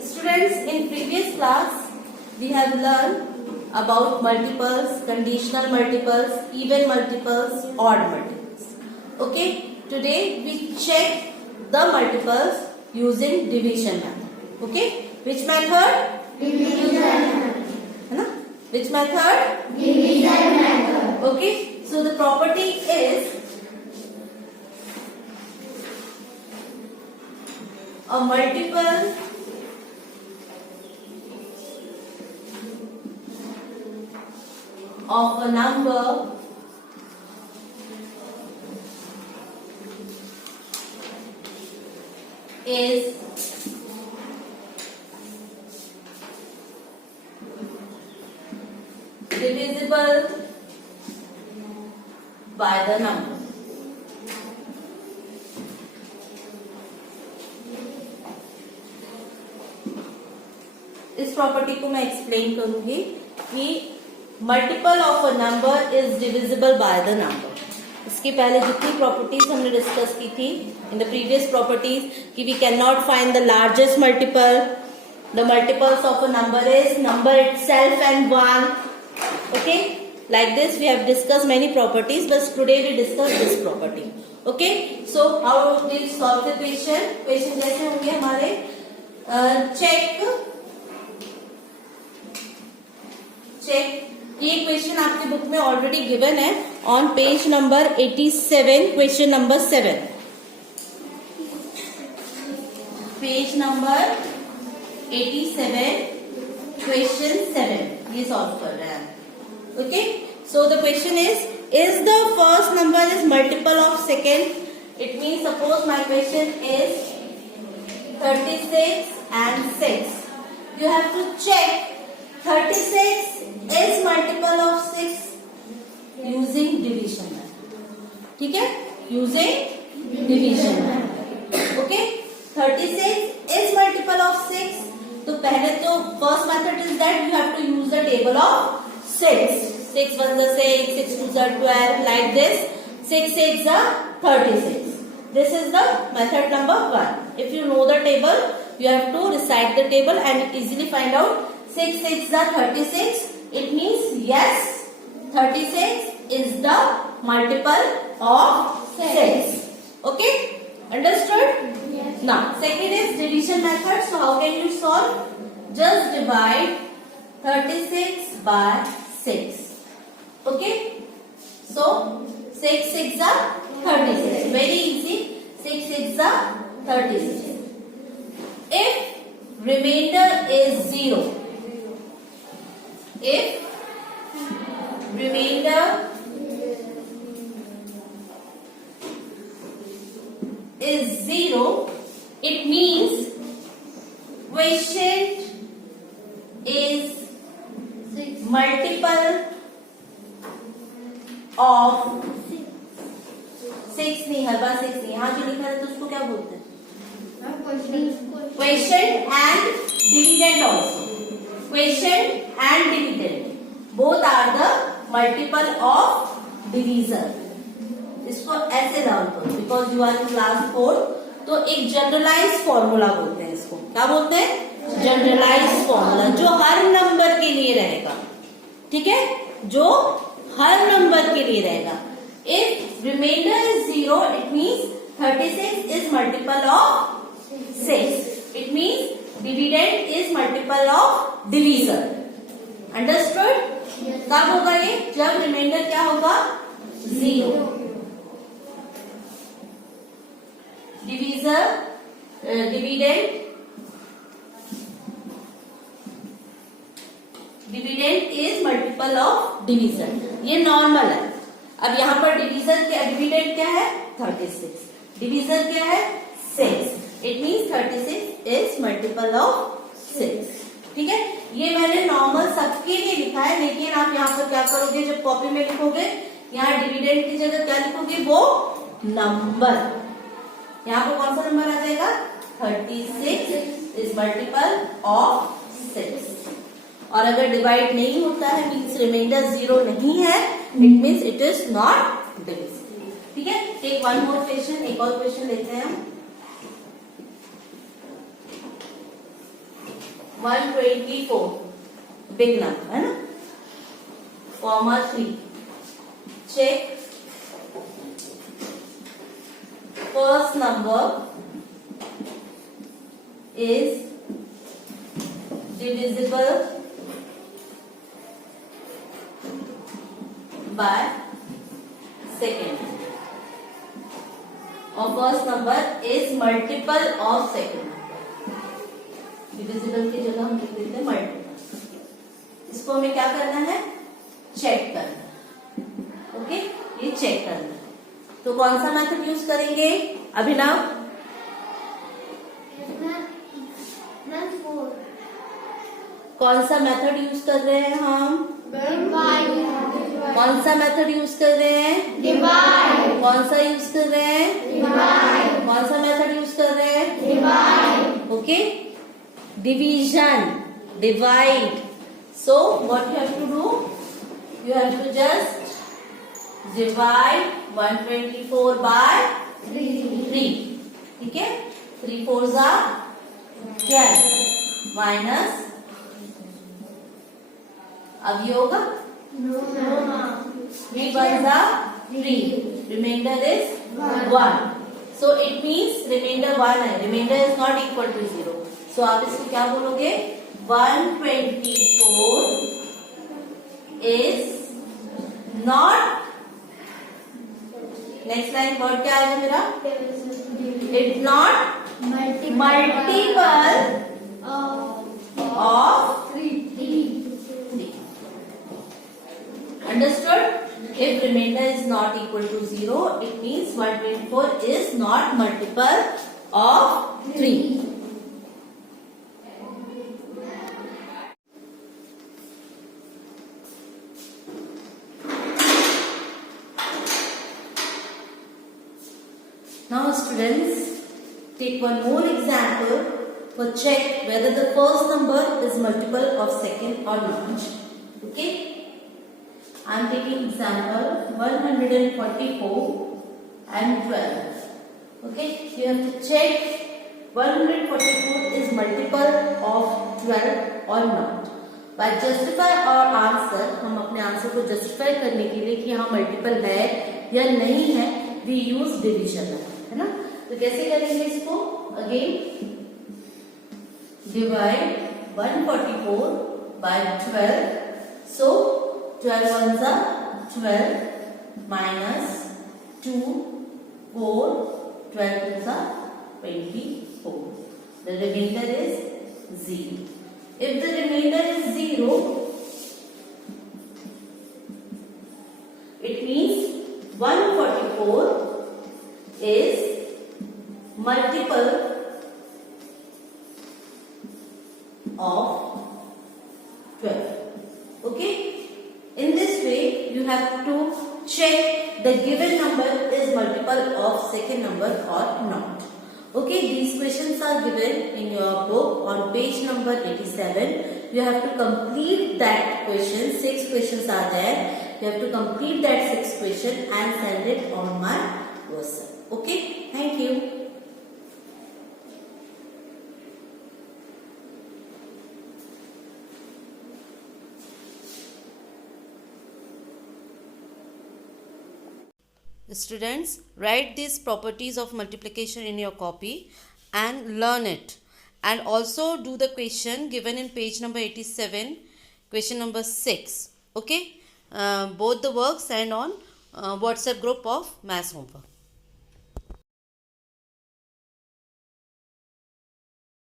Students, in previous class we have learned about multiples, conditional multiples, even multiples, odd multiples. Okay, today we check the multiples using division method. Okay, which method? Division method. है ना? Which method? Division method. Okay, so the property is a multiple of a number is divisible by the number. इस property को मैं explain करूंगी कि multiple of a number is divisible by the number. इसके पहले जितनी प्रॉपर्टीज हमने discuss की थी इन द प्रीवियस प्रॉपर्टीज कि we can not find the largest multiple, the multiples of a number is number itself and one. Okay, like this we have discussed many properties, but today we discuss this property. Okay, so how we solve the question? Question जैसे होंगे हमारे check ये question आपके book में already given है on page number 87, question number 7. Page number 87, question 7 ये solve कर रहे हैं. Okay, so the question is the first number is multiple of second? It means suppose my question is 36 and 6. You have to check 36 is multiple of 6 using division method. ठीक है, using division method. Okay, 36 is multiple of 6. तो पहले तो first method is that you have to use the table of 6. 6 1s are 6, 6 2s are 12, like this. 6 8s are 36. This is the method number 1. If you know the table, you have to recite the table and easily find out 6 6s are 36. It means yes, 36 is the multiple of 6. Okay, understood? Yes. Now, second is division method. So how can you solve? Just divide 36 by 6. Okay, so 6 6s are 36. Very easy. 6 6s are 36. If remainder is 0, if remainder is 0, it means quotient is multiple of 6. नहीं, हर बार 6 नहीं, यहाँ जो लिखा है तो उसको क्या बोलते हैं? Quotient and dividend also. Quotient and dividend both are the multiple of divisor. इसको ऐसे लर्न करो because you are in class 4. तो एक जनरलाइज फॉर्मूला बोलते हैं इसको. क्या बोलते हैं? जनरलाइज फॉर्मूला, जो हर नंबर के लिए रहेगा. ठीक है, जो हर नंबर के लिए रहेगा. If remainder is 0, it means 36 is multiple of 6. It means dividend is multiple of divisor. Understood? कब होगा ये? जब रिमाइंडर क्या होगा? 0. Divisor dividend is multiple of division. ये नॉर्मल है. अब यहाँ पर डिवीजन क्या, डिविडेंड क्या है? 36. डिवीजन क्या है? 6. It means 36 is multiple of 6. ठीक है, ये मैंने नॉर्मल सबके लिए लिखा है, लेकिन आप यहाँ पर क्या करोगे? जब कॉपी में लिखोगे, यहाँ डिविडेंड की जगह क्या लिखोगे? वो नंबर. यहाँ पर कौन सा नंबर आ जाएगा? 36 इज मल्टीपल ऑफ 6. और अगर डिवाइड नहीं होता है मीन्स रिमाइंडर 0 नहीं है, it means it is not divisible. ठीक है, टेक वन मोर क्वेश्चन. एक और क्वेश्चन लेते हैं हम. 124 बिग नंबर है ना, comma 3. Check first number is divisible by second, और first number is multiple of second. Divisible की जगह हम लिख देते हैं मल्टीपल. इसको हमें क्या करना है, चेक करना. ओके, ये चेक करना है. तो कौन सा मेथड यूज करेंगे अभिनव? कौन सा मेथड यूज कर रहे हैं हम? कौन सा मेथड यूज कर रहे हैं? डिवाइड. कौन सा यूज कर रहे हैं? डिवाइड. कौन सा मेथड यूज कर रहे हैं? Divide. Okay, division, divide. So what you have to do, you have to just divide 124 by 3. ठीक है, 3 4s are 12 minus अवयोग 3 1s are 3, remainder is 1. So it means remainder 1 है, remainder is not equal to 0. So आप इसको क्या बोलोगे? 124 is not, next line word क्या आएगा मेरा? It not multiple of 3. Understood? If remainder is not equal to 0, it means 124 is not multiple of 3. Now students, take one more example for check whether the first number is multiple of second or not. Okay? I am taking example 144 and 12. Okay? You have to check 144 is multiple of 12 or not. By justify our answer, हम अपने answer को justify करने के लिए कि हाँ multiple है या नहीं है, we use division. है ना? तो कैसे करेंगे इसको? Again divide 144 by 12. So 12 ones are 12 minus 2 4, 12 twos are 24. The remainder is 0. If the remainder is 0, it means 144 is multiple of 12. Okay? In this way, you have to check the given number is multiple of second number or not. Okay, these questions are given in your book on page number 87. You have to complete that question. 6 questions are there. You have to complete that 6 question and send it on my WhatsApp. Okay, thank you. Students, write these properties of multiplication in your copy and learn it, and also do the question given in page number 87, question number 6. Okay, both the works and on WhatsApp group of Maths Homework.